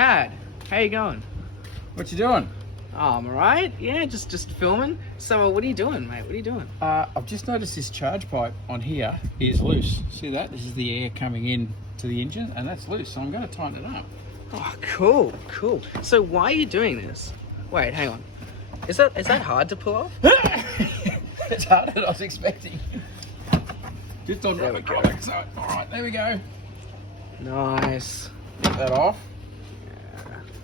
Dad, how you going? What you doing? Oh, I'm alright. Yeah, just filming. So, what are you doing, mate? What are you doing? I've just noticed this charge pipe on here is loose. See that? This is the air coming in to the engine, and that's loose. So I'm going to tighten it up. Oh, cool. So, why are you doing this? Wait, hang on. Is that hard to pull off? It's harder than I was expecting. Just on There rubber we go. comic. So, all right, there we go. Nice. Get that off.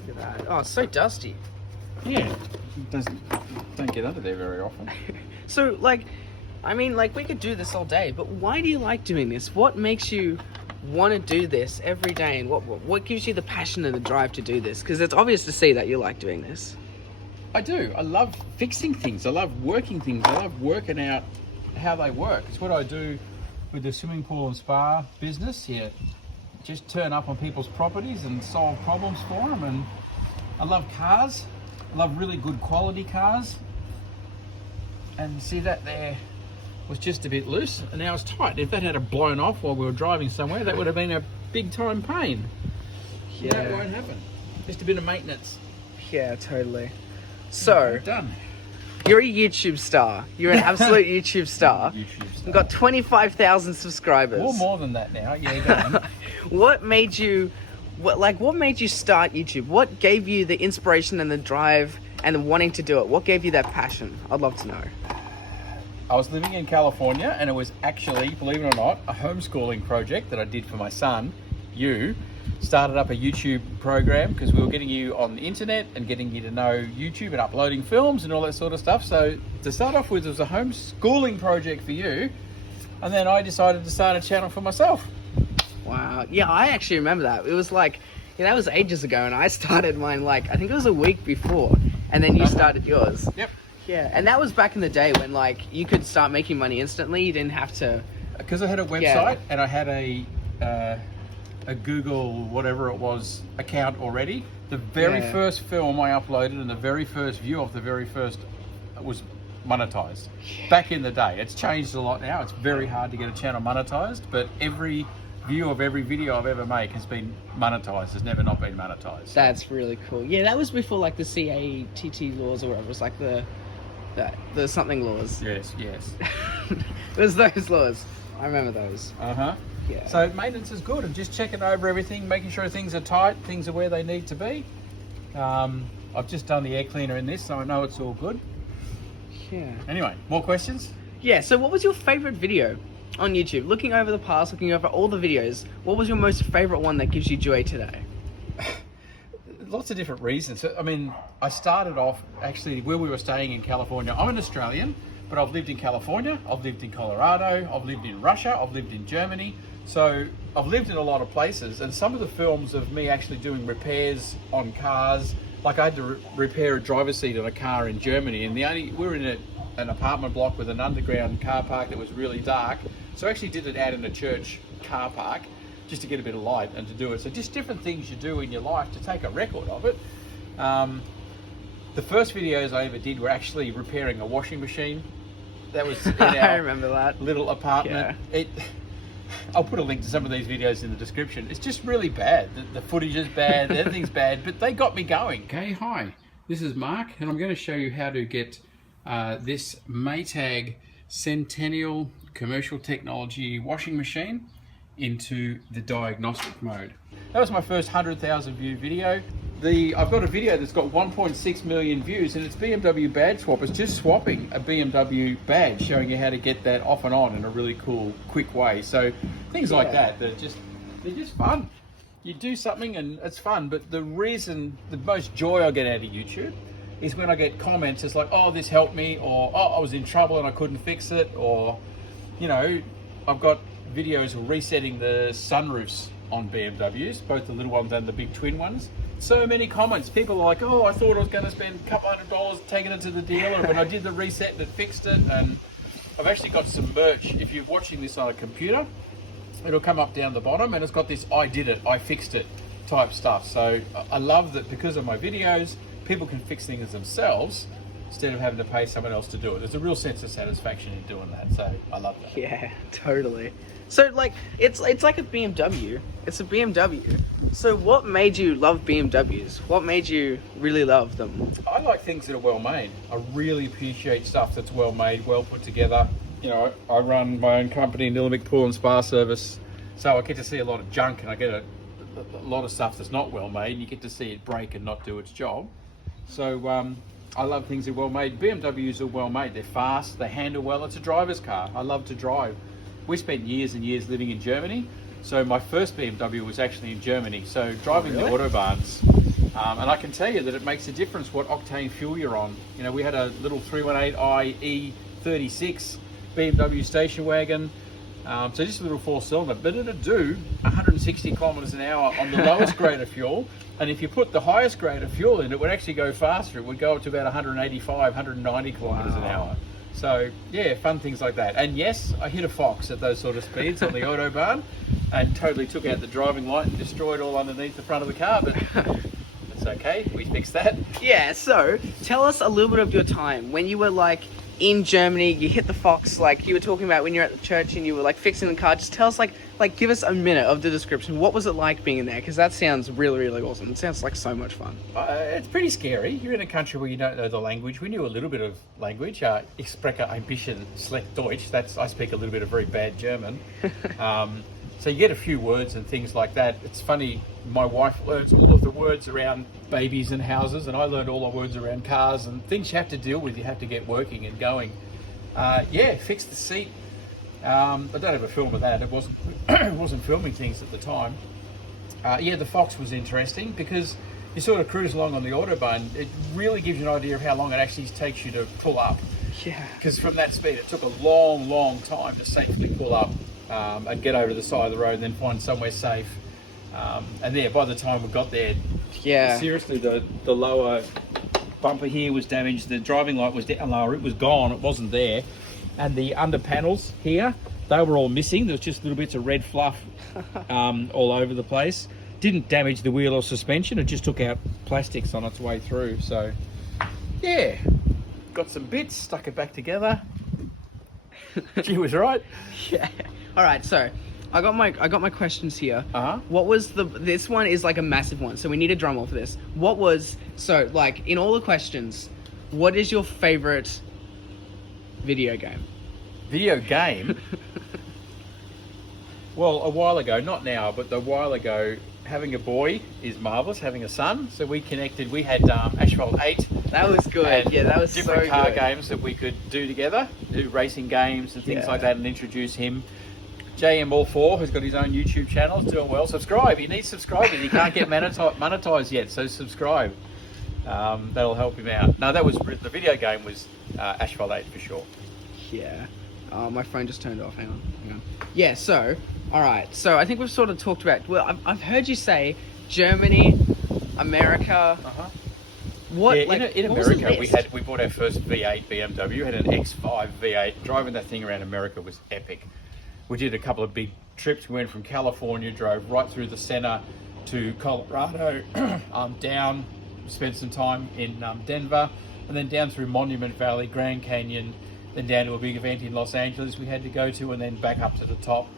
Look at that. Oh, it's so dusty. Yeah, don't get under there very often. So, we could do this all day, but why do you like doing this? What makes you want to do this every day, and what gives you the passion and the drive to do this? Because it's obvious to see that you like doing this. I do. I love fixing things. I love working things. I love working out how they work. It's what I do with the swimming pool and spa business. Yeah, just turn up on people's properties and solve problems for them. And I love cars. I love really good quality cars. And see that there was just a bit loose, and now it's tight. If that had blown off while we were driving somewhere, that would have been a big time pain. Yeah. That won't happen. Just a bit of maintenance. Yeah, totally. So, Done. you're a YouTube star. You're an absolute YouTube star. You've got 25,000 subscribers. Or more than that now. Yeah, go on. What made you start YouTube? What gave you the inspiration and the drive and the wanting to do it? What gave you that passion? I'd love to know. I was living in California, and it was actually, believe it or not, a homeschooling project that I did for my son. Started up a YouTube program because we were getting you on the internet and getting you to know YouTube and uploading films and all that sort of stuff. So to start off with, it was a homeschooling project for you, and then I decided to start a channel for myself. Wow. Yeah, I actually remember that. It was that was ages ago, and I started mine I think it was a week before, and then you started yours. Yep. Yeah, and that was back in the day when you could start making money instantly. You didn't have to. Because I had a website and I had a Google whatever it was account already. The very first film I uploaded and the very first view of the very first was monetized. Back in the day, it's changed a lot now. It's very hard to get a channel monetized, but every view of every video I've ever made has been monetized. Has never not been monetized. That's really cool. Yeah, that was before the CATT laws or whatever. It was the something laws. Yes. It was those laws. I remember those. Yeah. So maintenance is good, and just checking over everything, making sure things are tight, things are where they need to be. I've just done the air cleaner in this, so I know it's all good. Yeah. Anyway, more questions? Yeah, so what was your favorite video on YouTube? Looking over the past, looking over all the videos, what was your most favorite one that gives you joy today? Lots of different reasons. I mean, I started off actually where we were staying in California. I'm an Australian, but I've lived in California, I've lived in Colorado, I've lived in Russia, I've lived in Germany. So I've lived in a lot of places, and some of the films of me actually doing repairs on cars, like I had to repair a driver's seat on a car in Germany, and we were in an apartment block with an underground car park that was really dark. So I actually did it out in a church car park just to get a bit of light and to do it. So just different things you do in your life to take a record of it. The first videos I ever did were actually repairing a washing machine. That was in our I remember that little apartment. I'll put a link to some of these videos in the description. It's just really bad. The footage is bad, everything's bad, but they got me going. Okay, hi. This is Mark, and I'm going to show you how to get this Maytag Centennial Commercial Technology washing machine into the diagnostic mode. That was my first 100,000 view video. I've got a video that's got 1.6 million views, and it's BMW badge swap. It's just swapping a BMW badge, showing you how to get that off and on in a really cool, quick way. So things like that, they're just fun. You do something and it's fun, but the most joy I get out of YouTube is when I get comments. It's like, oh, this helped me, or oh, I was in trouble and I couldn't fix it, or I've got videos of resetting the sunroofs on BMWs, both the little ones and the big twin ones. So many comments. People are like, oh, I thought I was going to spend a couple $100 taking it to the dealer, and when I did the reset and it fixed it. And I've actually got some merch. If you're watching this on a computer, it'll come up down the bottom, and it's got this I did it, I fixed it type stuff. So I love that because of my videos, people can fix things themselves instead of having to pay someone else to do it. There's a real sense of satisfaction in doing that, so I love that. Yeah, totally. So like it's like a BMW. It's a BMW. So what made you love BMWs? What made you really love them? I like things that are well made. I really appreciate stuff that's well made, well put together. You know, I run my own company, Nillumbik Pool and Spa Service, so I get to see a lot of junk, and I get a lot of stuff that's not well made, and you get to see it break and not do its job. So I love things that are well made. BMWs are well made. They're fast, they handle well. It's a driver's car. I love to drive. We spent years and years living in Germany. So my first BMW was actually in Germany. So driving the Autobahns, and I can tell you that it makes a difference what octane fuel you're on. You know, we had a little 318i E36 BMW station wagon. So just a little 4-cylinder, but it'd do 160 kilometers an hour on the lowest grade of fuel. And if you put the highest grade of fuel in, it would actually go faster. It would go up to about 185, 190 kilometers an hour. So yeah, fun things like that. And yes, I hit a fox at those sort of speeds on the Autobahn and totally took out the driving light and destroyed all underneath the front of the car, but that's okay, we fixed that. Yeah, so tell us a little bit of your time when you were like in Germany, you hit the fox, like you were talking about when you're at the church and you were like fixing the car. Just tell us like give us a minute of the description. What was it like being in there? Because that sounds really, really awesome. It sounds like so much fun. It's pretty scary. You're in a country where you don't know the language. We knew a little bit of language. Ich spreche ein bisschen schlecht Deutsch. I speak a little bit of very bad German. So you get a few words and things like that. It's funny, my wife learns all of the words around babies and houses, and I learned all the words around cars and things you have to deal with, you have to get working and going. Yeah, fixed the seat. I don't have a film of that. It wasn't it wasn't filming things at the time. Yeah, the Fox was interesting because you sort of cruise along on the Autobahn. It really gives you an idea of how long it actually takes you to pull up. Yeah. Because from that speed, it took a long, long time to safely pull up and get over to the side of the road and then find somewhere safe. And yeah, by the time we got there, Yeah. seriously, the lower bumper here was damaged. The driving light was down lower. It was gone. It wasn't there. And the under panels here, they were all missing. There was just little bits of red fluff all over the place. Didn't damage the wheel or suspension. It just took out plastics on its way through. So yeah, got some bits, stuck it back together. She was right. Yeah. All right. So I got my questions here. Uh-huh. What was this one is like a massive one, so we need a drum roll for this. What was, so like in all the questions, what is your favorite video game? Video game? Well, a while ago, not now, but a while ago, having a boy is marvellous, having a son. So we connected, we had Asphalt 8. That was good. And Yeah, that was different so car good. games that we could do together, do racing games and things Yeah. like that, and introduce him. JM All 4, who's got his own YouTube channel, is doing well. Subscribe. He needs subscribers. He can't get monetized yet, so subscribe. That'll help him out. No, that was the video game was Asphalt 8 for sure. Yeah. My phone just turned off. Hang on. Yeah, so, alright. So I think we've sort of talked about, well, I've heard you say Germany, America. Uh-huh. What, Yeah, like, in what was the America, list? we bought our first V8 BMW, had an X5 V8. Driving that thing around America was epic. We did a couple of big trips. We went from California, drove right through the center to Colorado, down, spent some time in Denver, and then down through Monument Valley, Grand Canyon, then down to a big event in Los Angeles we had to go to, and then back up to the top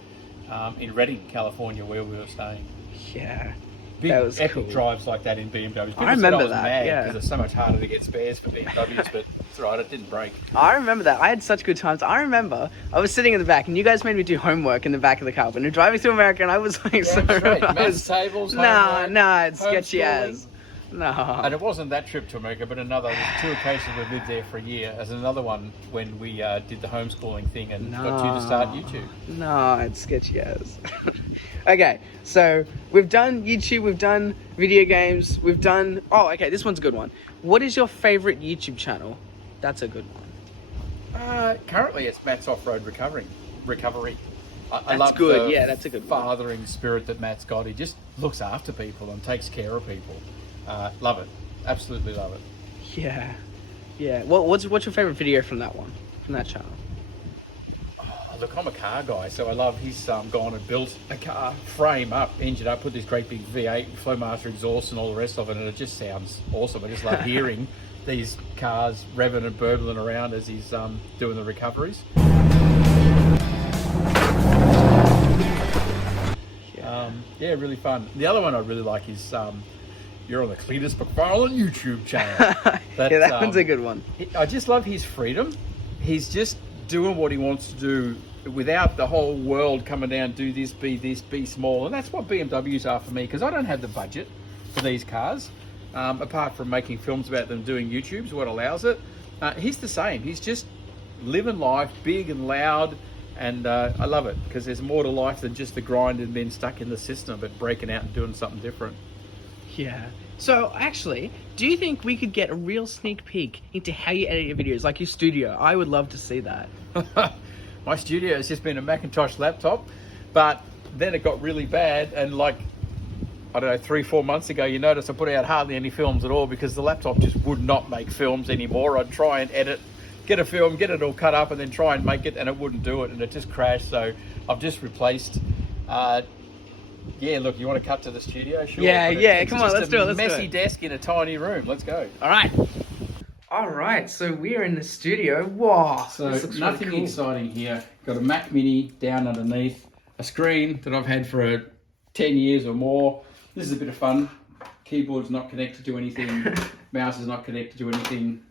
in Redding, California, where we were staying. Yeah. Big That was epic cool. drives like that in BMWs. People I remember said I was that, mad yeah. because it's so much harder to get spares for BMWs, but it's right, it didn't break. I remember that. I had such good times. I remember I was sitting in the back and you guys made me do homework in the back of the car. When you're driving through America and I was like, so... Straight. I Maths was, tables, nah, homework, it's sketchy homeschooling. as. No. And it wasn't that trip to America, but another two occasions we lived there for a year. As another one when we did the homeschooling thing and got you to start YouTube. No, it's sketchy as. Okay, so we've done YouTube, we've done video games, we've done... Oh, okay, this one's a good one. What is your favorite YouTube channel? That's a good one. Currently, it's Matt's Off-Road Recovery. I That's love good, the yeah, that's a good one. fathering spirit that Matt's got. He just looks after people and takes care of people. Love it. Absolutely love it. Yeah. Yeah. What's your favorite video from that one? From that channel? Look, I'm a car guy, so I love he's gone and built a car, frame up, engine up, put this great big V8, Flowmaster exhaust and all the rest of it, and it just sounds awesome. I just love hearing these cars revving and burbling around as he's doing the recoveries. Yeah, really fun. The other one I really like is you're on the Cletus McFarlane YouTube channel. Yeah, that one's a good one. I just love his freedom. He's just doing what he wants to do without the whole world coming down, do this, be small. And that's what BMWs are for me, because I don't have the budget for these cars. Apart from making films about them, doing YouTube's what allows it. He's the same. He's just living life big and loud. And I love it, because there's more to life than just the grind and being stuck in the system, but breaking out and doing something different. Yeah. So actually, do you think we could get a real sneak peek into how you edit your videos, like your studio? I would love to see that. My studio has just been a Macintosh laptop, but then it got really bad, and like, I don't know, 3-4 months ago, you notice I put out hardly any films at all, because the laptop just would not make films anymore. I'd try and edit, get a film, get it all cut up, and then try and make it, and it wouldn't do it, and it just crashed. So I've just replaced. Yeah, look, you want to cut to the studio? Sure. Yeah, come on, let's do it. Let's messy do it. desk in a tiny room. Let's go. All right. So we're in the studio. Wow. So this looks nothing really cool. exciting here. Got a Mac Mini down underneath, a screen that I've had for 10 years or more. This is a bit of fun. Keyboard's not connected to anything. Mouse is not connected to anything.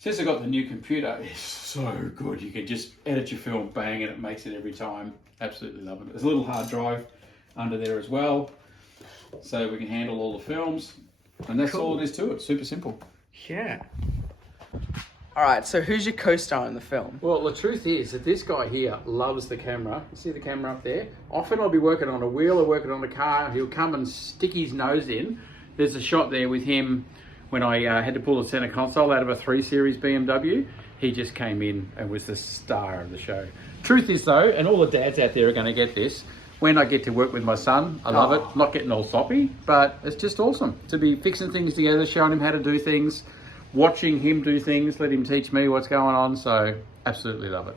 Since I got the new computer, it's so good. You can just edit your film, bang, and it makes it every time. Absolutely love it. There's a little hard drive under there as well, so we can handle all the films. And that's all it is to it. Super simple. Yeah. All right. So who's your co-star in the film? Well, the truth is that this guy here loves the camera. You see the camera up there? Often I'll be working on a wheel or working on a car. He'll come and stick his nose in. There's a shot there with him when I had to pull the center console out of a 3 Series BMW. He just came in and was the star of the show. Truth is though, and all the dads out there are going to get this, when I get to work with my son, I love it. Not getting all soppy, but it's just awesome to be fixing things together, showing him how to do things, watching him do things, let him teach me what's going on. So absolutely love it.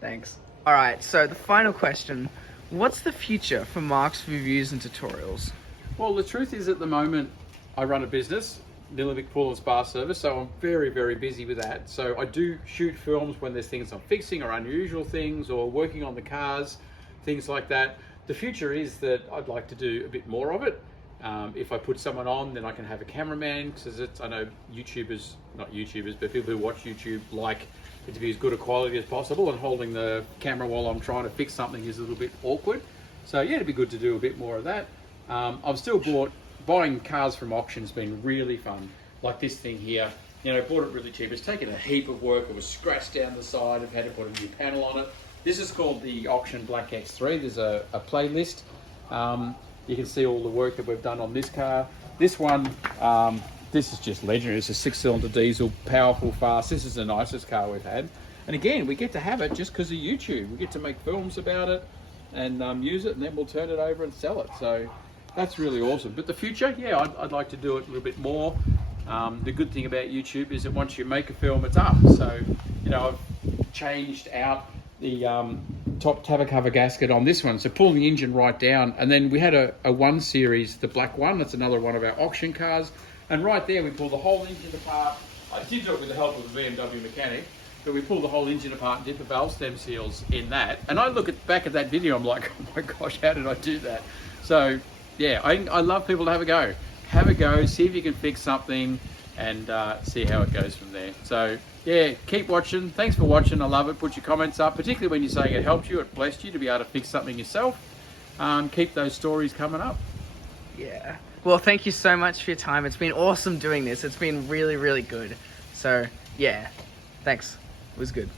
Thanks. All right. So the final question: what's the future for Mark's reviews and tutorials? Well, the truth is, at the moment, I run a business, Nillumbik Pool and Spa Service, so I'm very, very busy with that. So I do shoot films when there's things I'm fixing or unusual things or working on the cars, things like that. The future is that I'd like to do a bit more of it. If I put someone on, then I can have a cameraman, because I know YouTubers, not YouTubers, but people who watch YouTube like it to be as good a quality as possible, and holding the camera while I'm trying to fix something is a little bit awkward. So yeah, it'd be good to do a bit more of that. I've still buying cars from auction has been really fun. Like this thing here, you know, bought it really cheap. It's taken a heap of work. It was scratched down the side. I've had to put a new panel on it. This is called the Auction Black X3. There's a playlist. You can see all the work that we've done on this car. This one, this is just legendary. It's a 6-cylinder diesel, powerful, fast. This is the nicest car we've had. And again, we get to have it just because of YouTube. We get to make films about it and use it, and then we'll turn it over and sell it. So that's really awesome. But the future, yeah, I'd like to do it a little bit more. The good thing about YouTube is that once you make a film, it's up. So, you know, I've changed out the top tabber cover gasket on this one, so pull the engine right down. And then we had a 1 Series, the black one. That's another one of our auction cars, and right there we pulled the whole engine apart. I did do it with the help of a BMW mechanic, but we pulled the whole engine apart and did the valve stem seals in that. And I look back at that video, I'm like, oh my gosh, how did I do that? So yeah, I love people to have a go, see if you can fix something, and see how it goes from there. So yeah, keep watching. Thanks for watching. I love it. Put your comments up, particularly when you're saying it helped you, it blessed you to be able to fix something yourself. Keep those stories coming up. Yeah. Well, thank you so much for your time. It's been awesome doing this. It's been really, really good. So yeah, thanks. It was good.